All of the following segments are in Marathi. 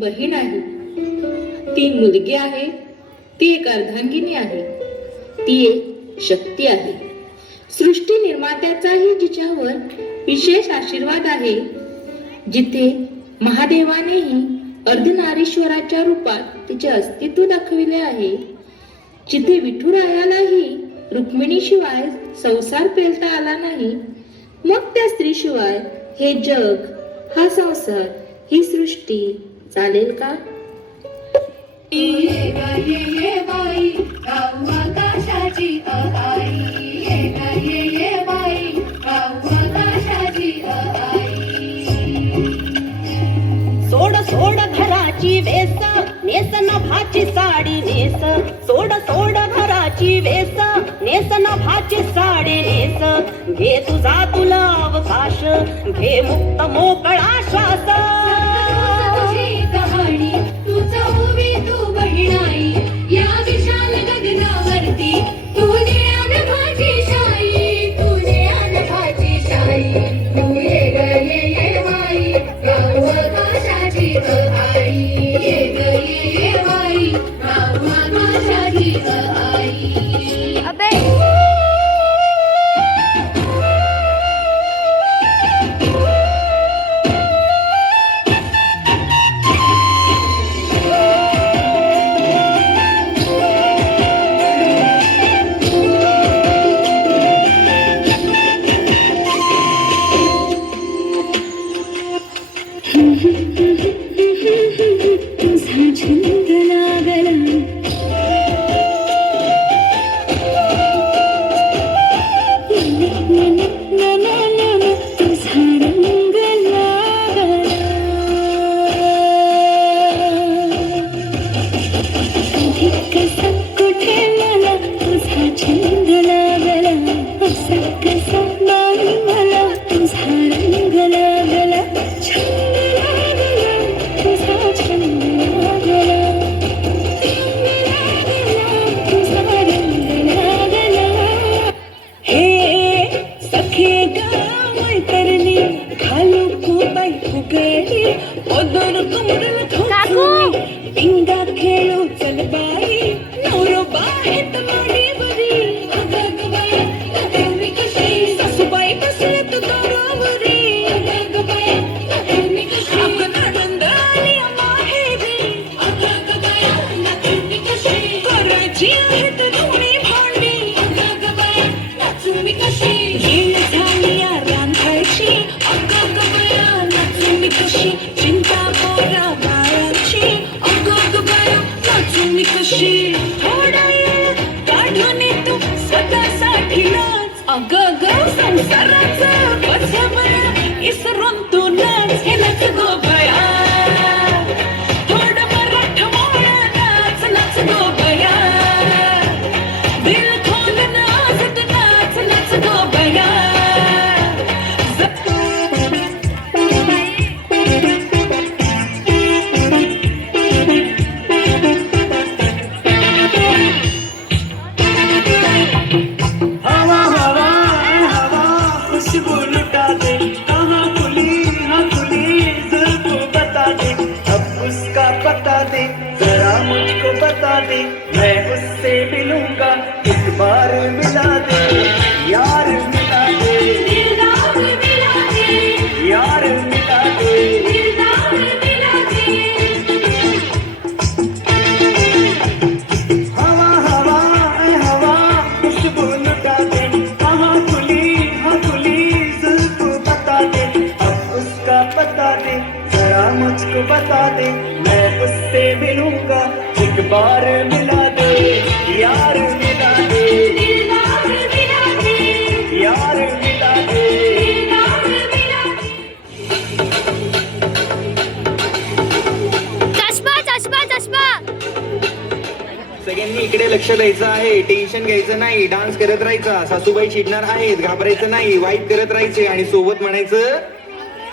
बहीण आहे, ती मुलगी आहे, ती एक अर्धांगिनी आहे, ती एक शक्ती आहे. सृष्टी निर्मात्याचाही जिच्यावर विशेष आशीर्वाद आहे. जिथे महादेवानेही अर्धनारीश्वराच्या रूपात तिचे अस्तित्व दाखविले आहे, जिथे विठुरायालाही रुक्मिणीशिवाय संसार पेलता आला नाही, मग त्या स्त्रीशिवाय हे जग, हा संसार, ही सृष्टी चालेल का? ये बाई गाऊ आकाशाची आई, ये बाई गाऊ आकाशाची आई. सोड सोड घराची वेस, नेस नभाची साडी नेस. सोड सोड घराची वेस, नेस नभाची साडी नेस. घे तुझा तुला अवकाश, घे मुक्त मोकळा श्वास. कहाणी तुझ उभी तू बहिणाई, या विशाल गगनावरती तुझे अनभाची शाई, तुझे अनभाची शाई. तू ये बाई गाऊ आकाशाची आई, ये बाई गाऊ आकाशाची आई. पिंगा खेळू चल बाई, नवरोबा आहेत माडी बरी. सासूबाई बसल्यात दारावरी, आपण आनंद आणि माहेरी. करायची आहेत दोन्ही भांडी, येळ झाली रांधायची. अगं गबया नाचू मी कशी, चिंता पोरा बाळाची. अगं गबया नाचू मी कशी, थोडा वेळ काढून तू स्वतःसाठी नाच. अगं ग संसाराचं बसवण इसरून तू नाच. हे नाच गो बया, थोडं मराठ मोळ नाच, नाच गो बया. दिल खोलून आज तू नाच, नाच गो बया. हवा हवा हवा खुशबू लुटा दे, कहाँ खुली बता दे, मैं उससे मिलूंगा, एक बार मिला दे, यार मिला दे, दिलदार मिला दे, यार मिला दे. दिलदार मिला दे. चष्मा चष्मा चष्मा सगळ्यांनी इकडे लक्ष द्यायचं आहे. टेन्शन घ्यायचं नाही, डान्स करत राहायचा. सासूबाई चिडणार आहेत, घाबरायचं नाही, वाईट करत राहायचे आणि सोबत म्हणायचं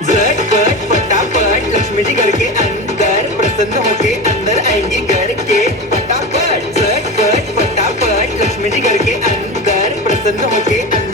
झटपट पटापट लक्ष्मी जी घर के अंदर प्रसन्न होके अंदर आएंगी घर के फटाफट. झटपट पटापट लक्ष्मी जी घर के अंदर प्रसन्न होके अंदर